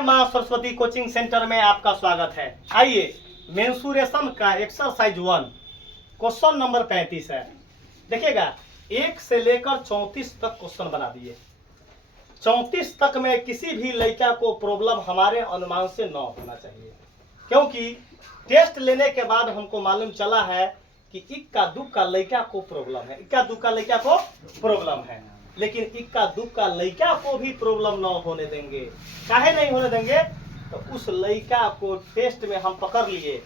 है मां Saraswati coaching centre में आपका स्वागत है। आइए मेंसुरेशन का एक्सरसाइज 1 क्वेश्चन नंबर 35 है। देखिएगा 1 से लेकर 34 तक क्वेश्चन बना दिए। 34 तक में किसी भी लड़का को प्रॉब्लम हमारे अनुमान से न होना चाहिए, क्योंकि टेस्ट लेने के बाद हमको मालूम चला है कि इक्का दुक्का लड़का को प्रॉब्लम है, इक्का दुक्का लड़का को प्रॉब्लम है, लेकिन इक्का दुक्का लड़का को भी प्रॉब्लम न होने देंगे। काहे नहीं होने देंगे? तो उस लड़का को टेस्ट में हम पकड़ लिए,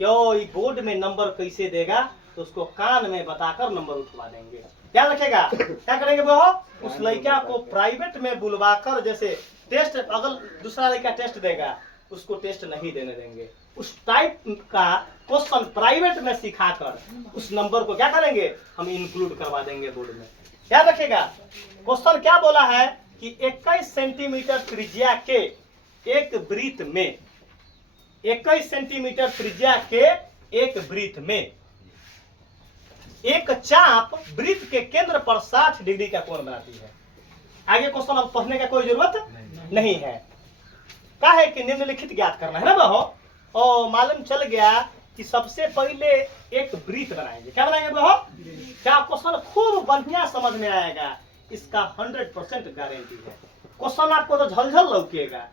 क्यों ये बोर्ड में नंबर कैसे देगा, तो उसको कान में बताकर नंबर उठवा देंगे। क्या रखेगा, क्या करेंगे वो? उस लड़का को प्राइवेट में बुलवाकर, जैसे टेस्ट अगर दूसरा लड़का टेस्ट देगा उसको टेस्ट नहीं देने देंगे, उस टाइप का क्वेश्चन प्राइवेट में सिखाकर उस नंबर को क्या करेंगे, हम इंक्लूड करवा देंगे बोर्ड में। क्या रखेगा? क्वेश्चन क्या बोला है कि 21 सेंटीमीटर त्रिज्या के एक वृत्त में, 21 सेंटीमीटर त्रिज्या के एक वृत्त में एक चाप वृत्त के केंद्र पर 60 डिग्री का कोण बनाती है। आगे क्वेश्चन अब पढ़ने का कोई जरूरत नहीं है। क्या है कि निम्नलिखित ज्ञात करना है ना बहो। और मालूम चल गया कि सबसे पहले एक वृत्त बनाएंगे। क्या बनाएंगे बहो? क्या क्वेश्चन खूब बढ़िया समझ में आएगा, इसका 100% गारंटी है। क्वेश्चन आपको तो झलझल लौकेगा।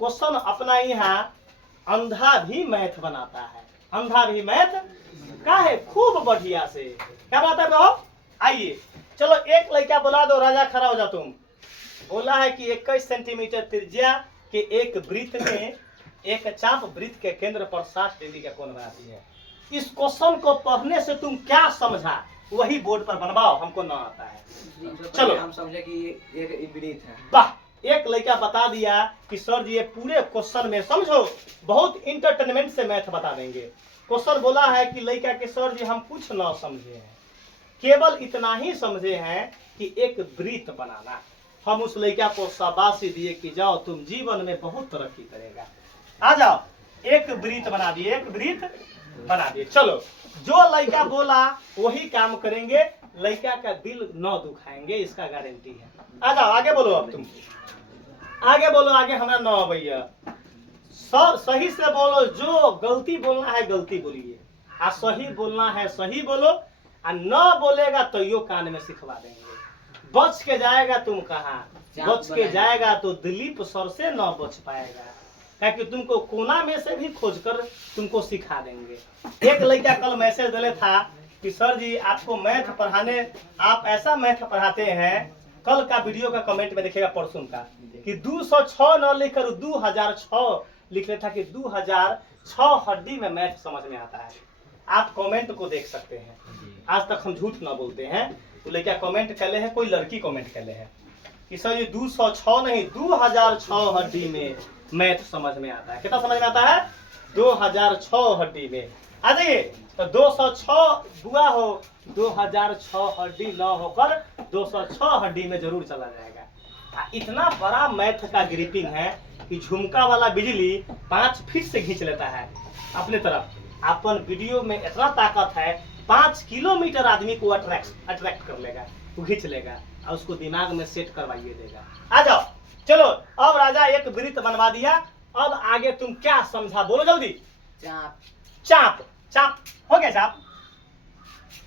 क्वेश्चन अपना यहाँ अंधा भी मैथ बनाता है, अंधा भी मैथ का है खूब बढ़िया से। क्या बात है बहो? आइए चलो एक लड़का बुला दो, राजा खड़ा हो जा तुम। बोला है कि 21 सेंटीमीटर त्रिज्या के एक वृत्त में एक चाप वृत्त के केंद्र पर 60 डिग्री का कोण बनाती है। इस क्वेश्चन को पढ़ने से तुम क्या समझा वही बोर्ड पर बनवाओ, हमको ना आता है। चलो हम समझे कि एक वृत्त है। वाह, एक लड़का बता दिया कि सर जी ये पूरे क्वेश्चन में समझो, बहुत इंटरटेनमेंट से मैथ बता देंगे। क्वेश्चन बोला है कि लड़का के सर जी हम कुछ ना समझे हैं, केवल इतना ही समझे हैं कि एक वृत्त बनाना। हम उस लड़का को शाबाशी दिए कि जाओ तुम जीवन में बहुत तरक्की करेगा, आ जाओ एक वृत्त बना दिए, एक वृत्त बना दिए। चलो जो लड़का बोला वही काम करेंगे, लड़का का दिल न दुखाएंगे, इसका गारंटी है। आ जाओ आगे बोलो, अब तुम आगे बोलो, आगे हमारा न भैया सही से बोलो, जो गलती बोलना है गलती बोलिए, आ सही बोलना है सही बोलो, आ न बोलेगा तो यो कान में सिखवा देंगे। बच के जाएगा तुम कहाँ, बच के जाएगा तो दिलीप सर से न बच पाएगा, क्योंकि तुमको कोना में से भी खोजकर तुमको सिखा देंगे। एक लड़का कल मैसेज दिले था कि सर जी आपको मैथ पढ़ाने, आप ऐसा मैथ पढ़ाते हैं। कल का वीडियो का कमेंट में देखिएगा परसों का, कि 206 न लिखकर 2006 लिख रहा था कि 2006 हड्डी में मैथ समझ में आता है। आप कमेंट को देख सकते हैं, आज तक हम झूठ ना बोलते हैं। तो लड़का कमेंट कर ले है, कोई लड़की कमेंट कर ले है कि सर ये 206 नहीं 2006 हड्डी में मैथ समझ में आता है। कितना समझ में आता है? 2006 हड्डी में। आ जाइए, तो 206 बुआ हो, 2006 हड्डी न होकर 206 हड्डी में जरूर चला जाएगा। इतना बड़ा मैथ का ग्रिपिंग है कि झुमका वाला बिजली 5 फीट से खींच लेता है अपने तरफ। अपन वीडियो में इतना ताकत है, 5 किलोमीटर आदमी को अट्रैक्ट कर लेगा, वो खींच लेगा और उसको दिमाग में सेट करवाइए देगा। आ जाओ चलो, अब राजा एक वृत्त बनवा दिया, अब आगे तुम क्या समझा बोलो जल्दी। चाप। चाप, चाप हो गया, चाप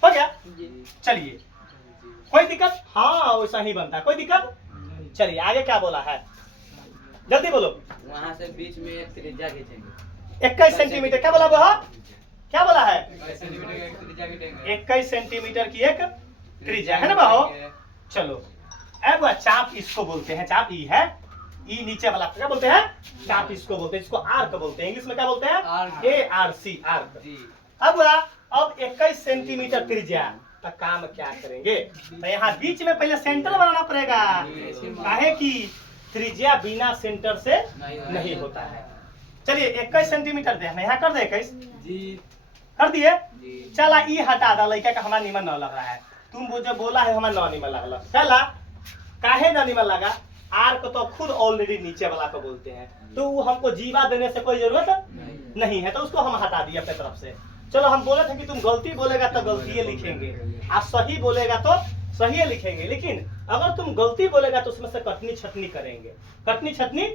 हो गया। चलिए कोई दिक्कत? हाँ वैसा ही बनता है, कोई दिक्कत? चलिए आगे क्या बोला है, जल्दी बोलो। वहाँ से बीच में एक त्रिज्या खींचेंगे। 21 सेंटीमीटर। क्या बोला वह? क्या बोला है? 21 सेंटीमीटर की त्रिज्या खींचेंगे। 21 सेंटीमीटर की एक त्रिज्या है ना बाहो। चलो अब चाप इसको बोलते हैं, चाप ई है, ई नीचे वाला क्या बोलते हैं? चाप इसको बोलते हैं, इसको आर्क बोलते हैं, इंग्लिश में क्या बोलते हैं? ARC, arc. अब 21 सेंटीमीटर त्रिज्या का काम क्या करेंगे? तो यहाँ बीच में पहले सेंटर बनाना पड़ेगा, काहे कि त्रिज्या बिना सेंटर से नहीं होता है। चलिए 21 सेंटीमीटर दे, हम यहाँ कर दे 21 कर दिए। चला ई हटा दा, लड़का का हमारा निमन न लग रहा है। तुम वो जो बोला है हमारा न निमन लगला, चला काहे न निमन लगा? आर्क तो खुद ऑलरेडी नीचे वाला को बोलते हैं, तो वो हमको जीवा देने से कोई जरूरत नहीं है, तो उसको हम हटा दिए अपने तरफ से। चलो हम बोले थे कि तुम गलती बोलेगा तो गलती लिखेंगे, आप सही बोलेगा तो सही लिखेंगे, लेकिन अगर तुम गलती बोलेगा तो उसमें से कटनी छटनी करेंगे, कटनी छटनी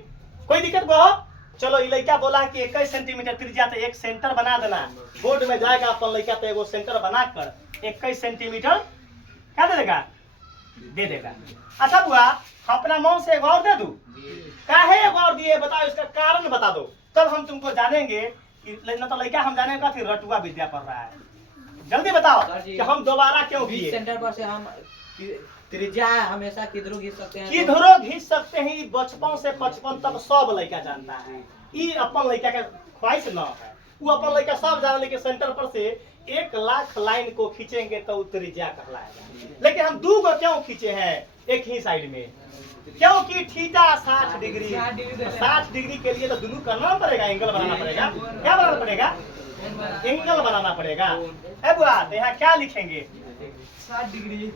कोई दिक्कत को? चलो ये लड़का बोला है कि 21 सेंटीमीटर त्रिज्या, तो एक सेंटर बना देना। बोर्ड में जाएगा अपन लड़का तो एगो सेंटर बनाकर 21 सेंटीमीटर क्या दे देगा? दे देगा। अच्छा बुआ, अपना मन से एक और दे दूं? काहे एक और दिए बताओ, इसका कारण बता दो, तब हम तुमको जानेंगे कि न तो लड़का हम जानेगा कि रटुआ विद्या पढ़ रहा है। जल्दी बताओ कि हम दोबारा क्यों बीच किए? सेंटर पर से हम त्रिज्या हमेशा किधरों घिस सकते हैं। किधरों घिस सकते हैं, ई बचपन से 55 तक सब लड़का जानता है। ई अपन लड़का के ख्वाहिश न है, वो अपन लड़का सब जाने के सेंटर पर से 1 लाख लाइन को खींचेंगे तो वो त्रिज्या कहलाएगा। लेकिन हम 2 को क्यों खींचे हैं एक ही साइड में? क्योंकि थीटा 60 डिग्री, 60 डिग्री के लिए तो दोनों करना पड़ेगा, एंगल बनाना पड़ेगा। क्या बनाना पड़ेगा? एंगल बनाना पड़ेगा। ए बुआ, तो यहाँ क्या लिखेंगे? 60 डिग्री।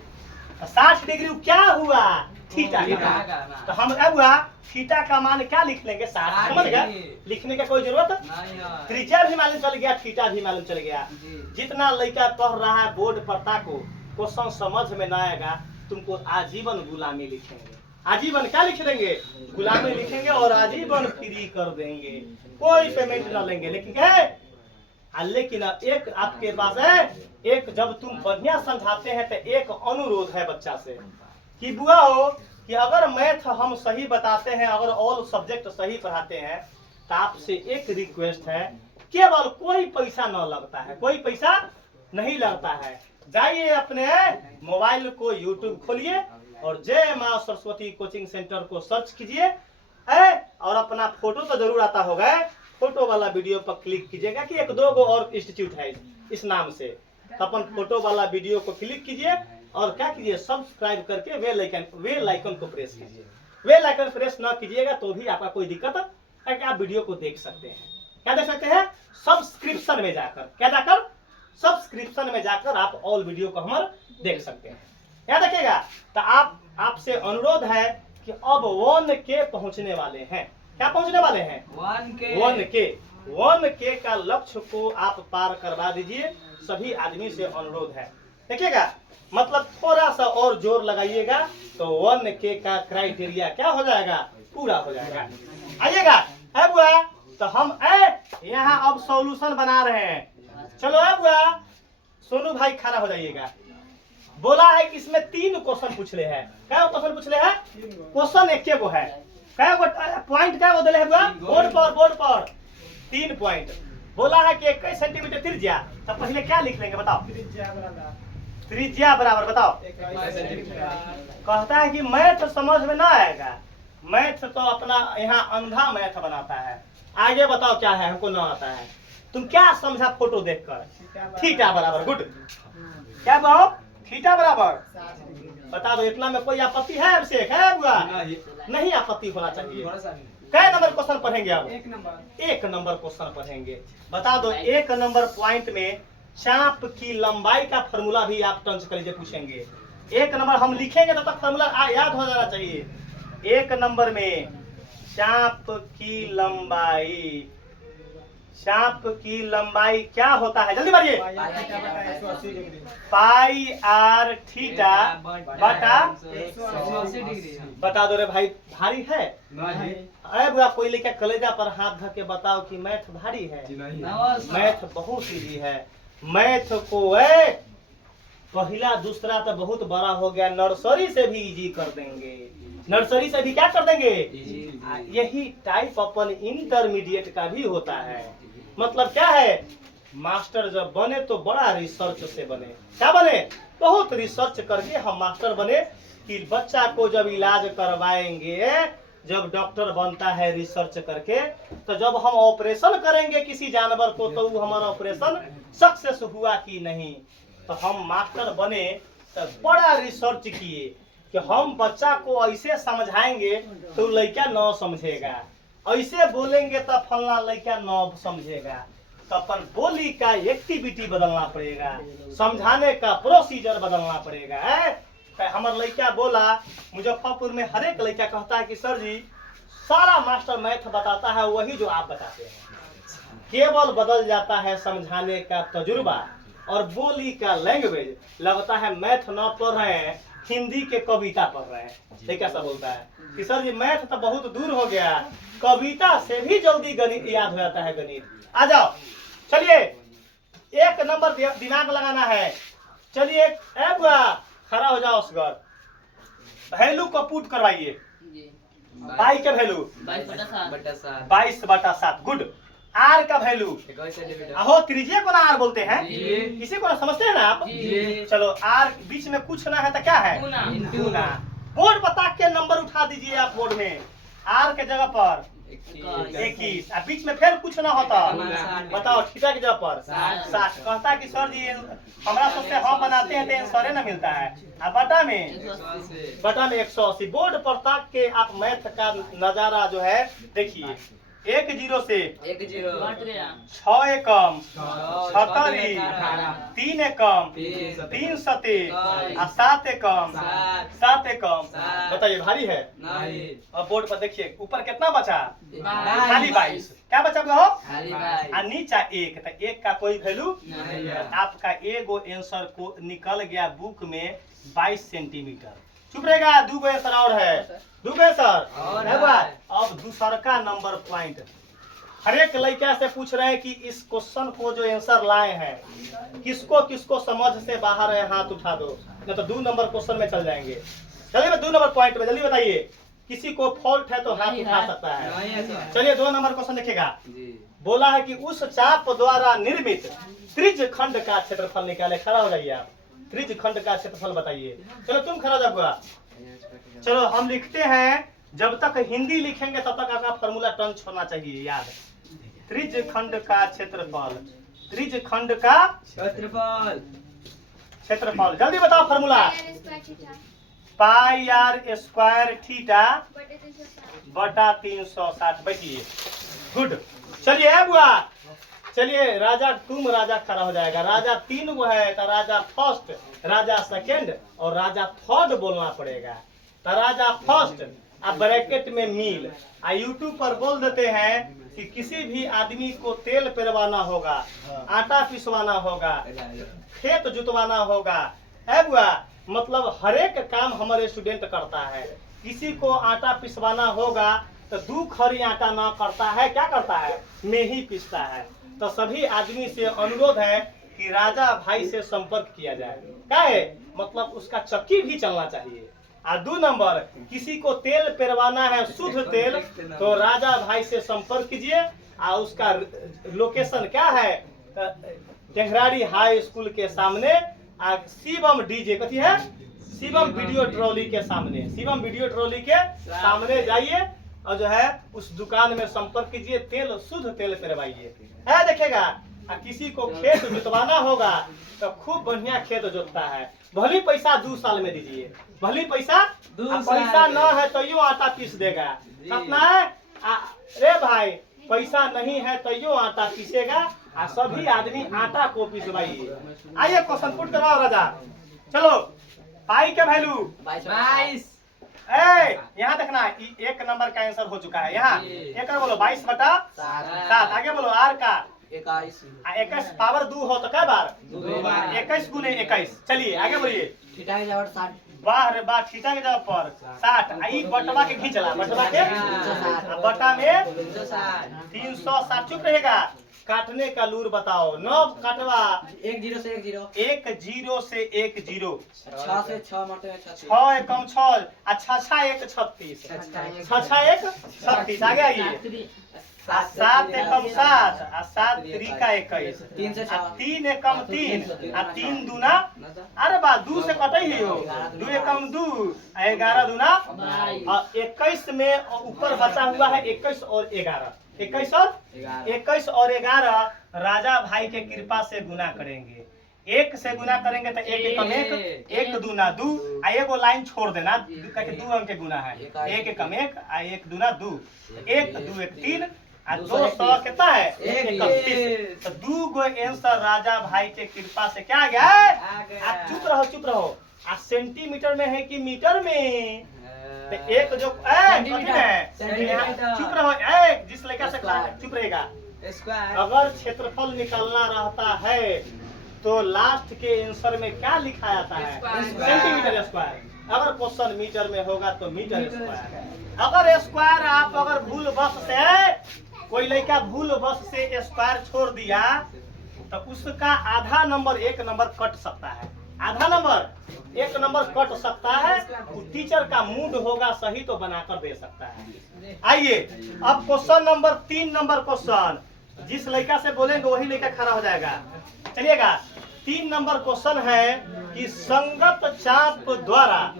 60 डिग्री क्या हुआ? थीटा का। तो हम अब हुआ थीटा का मान क्या लिख लेंगे? 60। समझ गए? लिखने का कोई जरूरत नहीं है। त्रिज्या भी मालूम चल गया, थीटा भी मालूम चल गया। जितना लड़का पढ़ रहा है बोर्ड पढ़ता को क्वेश्चन समझ में ना आएगा, तुमको आजीवन गुलामी लिखेंगे। आजीवन क्या लिख देंगे? गुलामी लिखेंगे और आजीवन फ्री कर देंगे, कोई पेमेंट ना लेंगे। लेकिन एक आपके पास है, एक जब तुम बढ़िया समझाते हैं तो एक अनुरोध है बच्चा से कि बुआ हो कि अगर मैथ हम सही बताते हैं, अगर ऑल सब्जेक्ट सही पढ़ाते हैं, तो आपसे एक रिक्वेस्ट है, केवल कोई पैसा न लगता है, कोई पैसा नहीं लगता है। जाइए अपने मोबाइल को यूट्यूब खोलिए और जय माँ सरस्वती कोचिंग सेंटर को सर्च कीजिए, और अपना फोटो तो जरूर आता होगा, फोटो वाला वीडियो पर क्लिक कीजिएगा कि 1-2 गो और इंस्टीट्यूट है इस नाम से, तो अपन फोटो वाला वीडियो को क्लिक कीजिए और क्या कीजिए, सब्सक्राइब करके बेल आइकन को प्रेस कीजिए। बेल आइकन प्रेस ना कीजिएगा तो भी आपका कोई दिक्कत है कि आप वीडियो को देख सकते हैं। क्या देख सकते हैं? सब्सक्रिप्शन में जाकर। क्या जाकर? सब्सक्रिप्शन में जाकर आप ऑल वीडियो को हमारे देख सकते हैं। क्या देखिएगा? तो आपसे अनुरोध है कि अब 1K पहुंचने वाले हैं। क्या पहुंचने वाले हैं? 1K का लक्ष्य को आप पार करवा दीजिए, सभी आदमी से अनुरोध है। देखिएगा, मतलब थोड़ा सा और जोर लगाइएगा तो 1K का क्राइटेरिया क्या हो जाएगा? पूरा हो जाएगा। आइएगा है बुआ, तो हम यहाँ अब सॉल्यूशन बना रहे हैं। चलो है बुआ, सोनू भाई खड़ा हो जाइएगा। बोला है कि इसमें 3 क्वेश्चन पूछले हैं। क्या क्वेश्चन पूछले हैं? क्वेश्चन 1 को है। क्या पॉइंट क्या दिले है बुआ? बोर्ड पर 3 पॉइंट बोला है कि 21 सेंटीमीटर त्रिज्या, तो पहले क्या लिख लेंगे बताओ? त्रिज्या बराबर बताओ। कहता है कि मैथ समझ में ना आएगा, मैथ तो अपना यहाँ अंधा मैथ बनाता है। आगे बताओ क्या है, हमको ना आता है। तुम क्या समझा फोटो देखकर? थीटा बराबर। गुड। क्या बताओ? थीटा बराबर बता दो। इतना में कोई आपत्ति है? अभिषेक है बुआ? नहीं आपत्ति होना चाहिए। कै नंबर क्वेश्चन पढ़ेंगे अब? 1 नंबर क्वेश्चन पढ़ेंगे। बता दो 1 नंबर पॉइंट में चाप की लंबाई का फॉर्मूला भी आप टंच कर लीजिए, पूछेंगे। 1 नंबर हम लिखेंगे तब तक फॉर्मूला याद हो जाना चाहिए। 1 नंबर में चाप की लंबाई क्या होता है? जल्दी मारिए। पाई आर थीटा बटा। बता दो रे भाई, भारी है? अरे बुआ, कोई लेके कलेजा पर हाथ धर के बताओ कि मैथ भारी है? मैथ बहुत इजी है। मैथ को पहला दूसरा तो बहुत बड़ा हो गया, नर्सरी से भी इजी कर देंगे। नर्सरी से भी क्या कर देंगे? यही टाइप अपन इंटरमीडिएट का भी होता है। मतलब क्या है, मास्टर जब बने तो बड़ा रिसर्च से बने। क्या बने? बहुत रिसर्च करके हम मास्टर बने कि बच्चा को जब इलाज करवाएंगे, जब डॉक्टर बनता है रिसर्च करके, तो जब हम ऑपरेशन करेंगे किसी जानवर को तो वो हमारा ऑपरेशन सक्सेस हुआ कि नहीं, तो हम मास्टर बने तो बड़ा रिसर्च किए कि हम बच्चा को ऐसे समझाएंगे तो लड़का न समझेगा, ऐसे बोलेंगे तो फलना लड़का न समझेगा। तो अपन बोली का एक्टिविटी बदलना पड़ेगा, समझाने का प्रोसीजर बदलना पड़ेगा। हमारा लड़का बोला, मुजफ्फरपुर में हर एक लड़का कहता है कि सर जी सारा मास्टर मैथ बताता है वही जो आप बताते हैं, केवल बदल जाता है समझाने का तजुर्बा और बोली का लैंग्वेज। लगता है मैथ न पढ़ रहे हैं, हिंदी के कविता पढ़ रहे हैं। ये कैसा बोलता है कि सर जी मैथ तो बहुत दूर हो गया, कविता से भी जल्दी गणित याद हो जाता है गणित। आ जाओ, चलिए एक नंबर दिमाग लगाना है। चलिए ए बुआ खड़ा हो जाओ उसगर, वैल्यू को पुट करवाइए। पाई का वैल्यू 22/7। गुड। आर का वैल्यू, आहो त्रिज्या को ना आर बोलते हैं, इसी को ना समझते हैं ना आप। चलो आर बीच में कुछ ना है तो क्या है, गुना। बोर्ड बता के नंबर उठा दीजिए आप बोर्ड में। आर के जगह पर 21, और बीच में फिर कुछ ना होता, बताओ थीटा की जगह पर 60। कहता है कि सर जी हमारा सोचते हम बनाते हैं तो आंसर ना मिलता है, और बटा में 180। बोर्ड पर ताक के आप मैथ का नजारा जो है देखिए। 1 0 से 6 एकम 76, 3 एकम 3 सते, 7 एकम 7 एकम। बताइए भारी है। अब बोर्ड पर देखिए ऊपर कितना बचा, खाली 22। क्या बचा हो, और नीचा 1। तो 1 का कोई वैल्यू, आपका एगो आंसर को निकल गया बुक में 22 सेंटीमीटर। चुप रहेगा, 2 गो आंसर और है, 2 गो आंसर। अब दूसर का नंबर पॉइंट हर एक लड़का से पूछ रहे हैं कि इस क्वेश्चन को जो आंसर लाए हैं किसको किसको समझ से बाहर है, हाथ उठा दो, नहीं तो 2 नंबर क्वेश्चन में चल जाएंगे। चलिए 2 नंबर पॉइंट में जल्दी बताइए, किसी को फॉल्ट है तो हाथ उठा सकता है। चलिए 2 नंबर क्वेश्चन देखिएगा। बोला है कि उस चाप द्वारा निर्मित त्रिज्य खंड का क्षेत्रफल निकाले। खड़ा हो जाइए आप, त्रिज्य खंड का क्षेत्रफल बताइए। चलो तुम खड़ा जाओ। चलो हम लिखते हैं, जब तक हिंदी लिखेंगे तब तक आपका फॉर्मूला टंच होना चाहिए याद। त्रिज्य खंड का क्षेत्रफल, त्रिज्य खंड का क्षेत्रफल। जल्दी बताओ formula. Pi r square theta बटा 360। बैठिए, गुड। चलिए बुआ, चलिए राजा तुम राजा खड़ा हो जाएगा। राजा 3 गो है तो राजा फर्स्ट, राजा सेकंड और राजा थर्ड बोलना पड़ेगा। तो राजा फर्स्ट आप ब्रैकेट में मील। यूट्यूब पर बोल देते हैं कि किसी भी आदमी को तेल पेरवाना होगा, आटा पिसवाना होगा, खेत जुतवाना होगा, है बुआ, मतलब हर एक काम हमारे स्टूडेंट करता है। किसी को आटा पिसवाना होगा तो 2 खरी आटा ना करता है, क्या करता है, में ही पिसता है। तो सभी आदमी से अनुरोध है कि राजा भाई से संपर्क किया जाए। क्या है मतलब, उसका चक्की भी चलना चाहिए। और 2 नंबर, किसी को तेल पेरवाना है शुद्ध तेल तो राजा भाई से संपर्क कीजिए। और उसका लोकेशन क्या है, टेंगराड़ी हाई स्कूल के सामने शिवम डीजे कथी है, शिवम वीडियो ट्रॉली के सामने, शिवम वीडियो ट्रॉली के सामने जाइए और जो है उस दुकान में संपर्क कीजिए। तेल शुद्ध तेल पेरवाइए है, देखेगा। किसी को खेत जुतवाना होगा तो खूब बढ़िया खेत जोतता है, भली पैसा 2 साल में दीजिए, भली पैसा पैसा न है तो यूँ आटा पीस देगा। कितना है रे भाई, पैसा नहीं है तो यूँ आटा पीसेगा। और सभी आदमी आटा को पिसवाइए। आइए क्वेश्चन पुट करवाओ राजा। चलो पाई के वैल्यू 22। यहाँ देखना, 1 नंबर का आंसर हो चुका है। यहाँ एक बोलो 22/7। आगे बोलो आर का 21 पावर 2 हो तो क्या बार 21 गुने 21। चलिए आगे बोलिए। वाह रे वाह, थीटा के जगह पर 60। आई बटवा के खींचला, बटवा के बटा में 360। चुप रहेगा, काटने का लूर बताओ। 9 काटवा 1 0 से 1 0, 1 0 से 1 0, 6 से 6 मरते हैं 6 एकम 6, अच्छा 6 1 36, 6 1 36। आगे आइए। 7 एकम 7, 7 त्रिका 21, 3 से 6, 3 एकम 3, 3 दूना, अरे बा 2 से कटे ही हो, 2 एकम 2, 11 दूना 21 में ऊपर बचा हुआ है 21 और 11, 21 और 11 राजा भाई के कृपा से गुना करेंगे। 1 से गुना करेंगे तो 1 एकम 1, 1 दूना 2, एगो लाइन छोड़ देना, 2 अंक के गुना है। 1 एकम 1, 1 दूना 2, 1 2 1 3, 200 कितना है 131। तो 2 गो आंसर राजा भाई के कृपा से क्या आ गया है। आप चुप रहो, चुप रहो। सेंटीमीटर में है कि मीटर में, तो एक जो चुप रहो, जिस लड़का से चुप रहेगा। अगर क्षेत्रफल निकालना रहता है तो लास्ट के आंसर में क्या लिखा जाता है, सेंटीमीटर स्क्वायर। अगर क्वेश्चन मीटर में होगा तो मीटर स्क्वायर। अगर स्क्वायर आप अगर भूल बस से कोई लड़का भूल बस से स्क्वायर छोड़ दिया तो उसका आधा नंबर 1 नंबर कट सकता है। आधा नंबर 1 नंबर कट सकता है। टीचर का मूड होगा सही तो बनाकर दे सकता है। आइए अब क्वेश्चन नंबर 3 नंबर क्वेश्चन जिस लड़का से बोलेंगे वही लड़का खड़ा हो जाएगा। चलिएगा 3 नंबर क्वेश्चन है कि संगत चाप द्वारा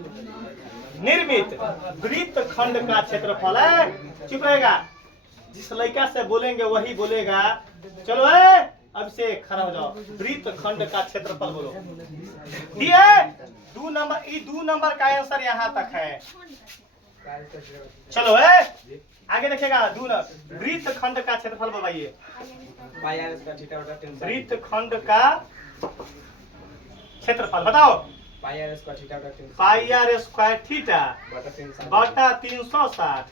निर्मित वृत्त खंड का क्षेत्रफल है। चुप रहेगा। जिस लड़का से बोलेंगे वही बोलेगा। चलो अब से खड़ा हो जाओ। वृत्त खंड का क्षेत्रफल बोलो। दिए 2 नंबर। ये 2 नंबर का आंसर यहाँ तक है। चलो आगे देखिएगा। वृत्त खंड का क्षेत्रफल बताइए। वृत्त खंड का क्षेत्रफल बताओ। पाई आर स्क्वायर थीटा बटा 360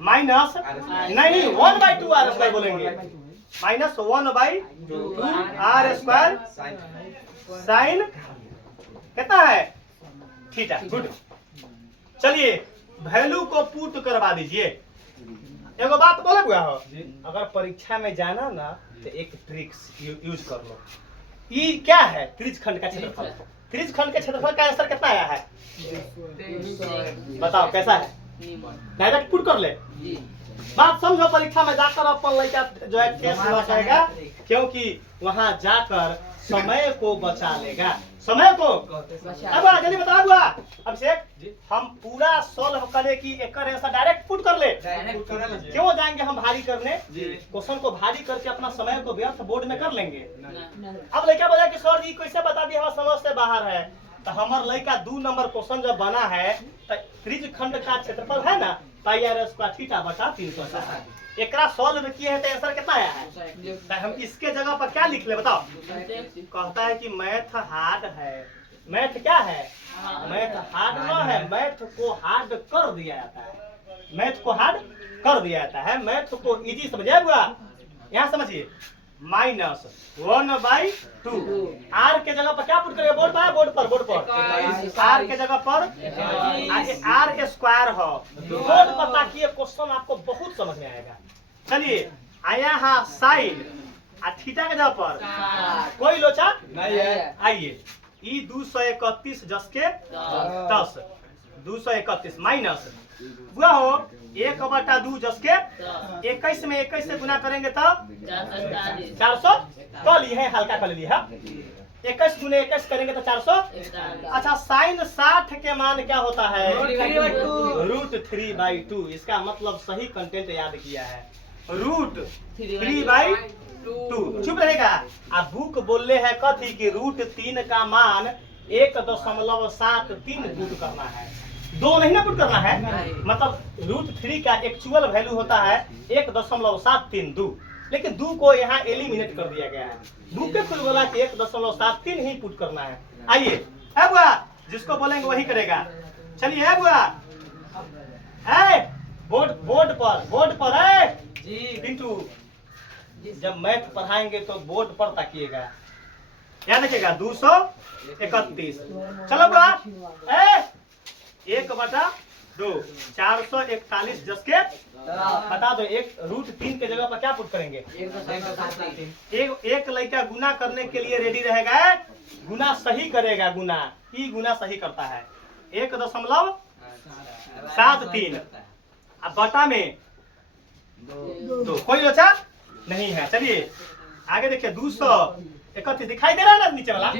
माइनस नहीं 1/2 आर स्क्वायर बोलेंगे। माइनस 1/2 आर स्क्वायर साइन कितना है थीटा। गुड। चलिए वैल्यू को पुट करवा दीजिए। एगो बात बोले हुआ हो अगर परीक्षा में जाना ना तो एक ट्रिक्स यूज कर लो। ये क्या है त्रिज खंड का क्षेत्रफल। त्रिज खंड के क्षेत्रफल का आंसर कितना आया है बताओ कैसा है। डायरेक्ट पुट कर ले। बात समझो परीक्षा में जाकर अपन लड़का जो है केस लॉस आएगा क्योंकि वहां जाकर समय को बचा लेगा। समय को अब जल्दी बता बुआ। अभिषेक हम पूरा सोल्व करे कि एक आंसर डायरेक्ट पुट कर ले। क्यों जाएंगे हम भारी करने। क्वेश्चन को भारी करके अपना समय को व्यर्थ बोर्ड में कर लेंगे। अब लड़का बोला कि सर जी कैसे बता दिया हमारा समझ से बाहर है। तो हमार लड़का 2 नंबर क्वेश्चन जब बना है तो त्रिज खंड का क्षेत्रफल है ना पाई आर स्क्वायर थीटा बटा 360। एकरा सॉल्व किए हैं तो आंसर कितना आया है। तो हम इसके जगह पर क्या लिख ले बताओ। कहता है कि मैथ हार्ड है। मैथ क्या है मैथ हार्ड ना है। मैथ को हार्ड कर दिया जाता है। मैथ को हार्ड कर दिया जाता है। मैथ को इजी समझिए बुआ। यहाँ समझिए माइनस 1/2 आर के जगह पर क्या पुट करेंगे बोर्ड पर बोर्ड पर आर के जगह पर आर स्क्वायर हो बोर्ड पर ताकि क्वेश्चन आपको बहुत समझ में आएगा। चलिए आया हाँ साइन थीटा के जगह पर कोई लोचा नहीं है। आइए ई 231 जस के 10 231 माइनस बुआ हो 1/2 जस के 21 में 21 से गुना करेंगे तब 400 कल है हल्का कर लिया 21 गुने 21 करेंगे तो 400। अच्छा साइन 60 के मान क्या होता है √3/2। इसका मतलब सही कंटेंट याद किया है √3/2। चुप रहेगा। अब बुक बोले है कथी कि √3 का मान 1.73 पुट करना है। 2 नहीं ना पुट करना है। मतलब √3 का एक्चुअल वैल्यू होता है 1.732 लेकिन 2 को यहाँ एलिमिनेट कर दिया गया है। बुक पे खुद बोला कि 1.73 ही पुट करना है। आइए है बुआ जिसको बोलेंगे वही करेगा। चलिए है बुआ है बोर्ड पर है पिंटू। जब मैथ पढ़ाएंगे तो बोर्ड पर ताकिएगा। याद रखिएगा 231। चलो बुआ 1/2 441 जस के बता दो। √3 के जगह पर क्या पुट करेंगे। एक लड़का गुना करने के लिए रेडी रहेगा। गुना सही करेगा। गुना सही करता है 1.73 अब बटा में 2 कोई लोचा नहीं है। चलिए आगे देखिए 231 दिखाई दे रहा है ना नीचे वाला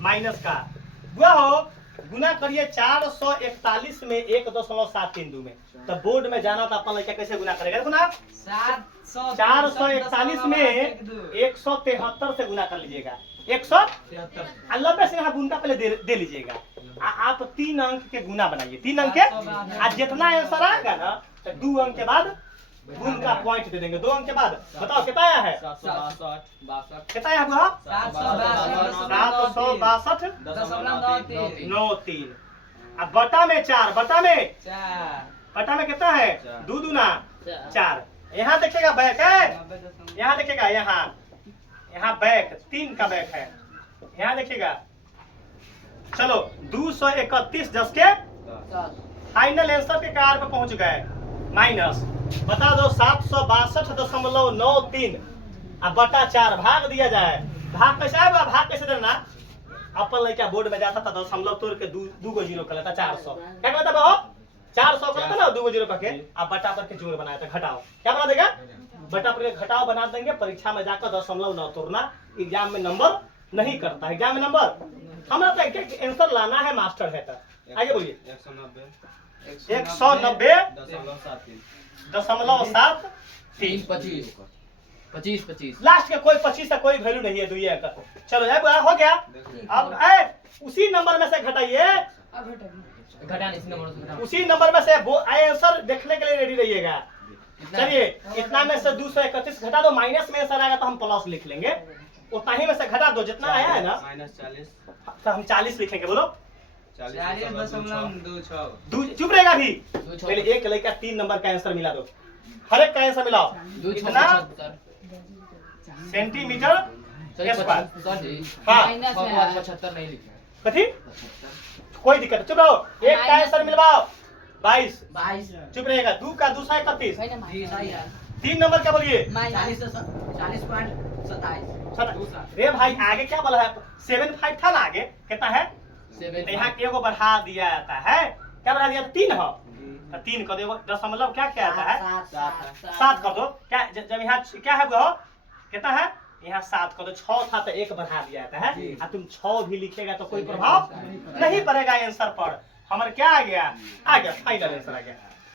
माइनस का बुआ हो गुना करिए 441 में 1.732 में। तो बोर्ड में जाना तो अपन लड़का कैसे गुना करेगा। गुना 441 में 173 से गुना कर लीजिएगा। 190 से यहाँ गुना पहले दे लीजिएगा। आप 3 अंक के गुना बनाइए। 3 अंक के आज जितना आंसर आएगा ना तो 2 अंक के बाद गुण का पॉइंट दे देंगे। 2 अंक के बाद बताओ कितना आया है। कितना आया बुआ 762.93। अब बटा में 4 बटा में कितना है 2 दूना 4। यहाँ देखिएगा बैक है। यहाँ देखिएगा यहाँ बैक 3 का बैक है। यहाँ देखिएगा चलो 231 10 के 10 फाइनल आंसर के कार पे पहुंच गए। माइनस बता दो 762.93 अब बटा 4 भाग दिया जाए। भाग कैसे आएगा, भाग कैसे देना? अपन लड़का बोर्ड में जाता था दशमलव तोड़ के दू गो जीरो कर लेता 400। क्या कहता बाबू 400 करता ना 2 गो जीरो करके, अब बटा पर के जोड़ बनाया था घटाओ। क्या बना देगा? बटा पर के घटाओ बना देंगे। परीक्षा में जाकर दशमलव न तोड़ना, एग्जाम में नंबर नहीं करता। एग्जाम में नंबर हमारा तो एक आंसर लाना है, मास्टर है तक। आगे बोलिए 190.73 25 लास्ट के कोई 25 का कोई वैल्यू नहीं है दुनिया का। चलो यार हो गया। अब उसी नंबर में से घटाइए, घटाने इस नंबर से घटाओ। उसी नंबर में से वो आंसर देखने के लिए रेडी रहिएगा। चलिए इतना में से 231 घटा दो, माइनस में आंसर आएगा तो हम प्लस लिख लेंगे। उतना ही में से घटा दो जितना आया है ना, -40 तो हम 40 लिखेंगे। बोलो 40.26 चुप रहेगा भी। पहले एक लड़का 3 नंबर का आंसर मिला दो, हर एक का आंसर मिलाओ। इतना सेंटीमीटर स्क्वायर। हाँ 75 नहीं लिखा। कथी कोई दिक्कत नहीं, चुप रहो। एक का आंसर मिलवाओ 22। 22 चुप रहेगा। 2 का 2 31। 3 नंबर क्या बोलिए? 40.27 रे भाई आगे क्या बोला है? 75 था ना, आगे कितना है? तो यहाँ एगो बढ़ा दिया जाता है। क्या बढ़ा दिया? 3 हो तो 3 कर दो। दशमलव क्या क्या आता है? 7 कर दो। क्या जब यहाँ क्या है वो कितना है? यहाँ 7 कर दो। 6 था तो 1 बढ़ा दिया जाता है। अब तुम 6 भी लिखेगा तो कोई प्रभाव नहीं पड़ेगा आंसर पर। हमारे क्या आ गया? फाइनल आंसर आ गया।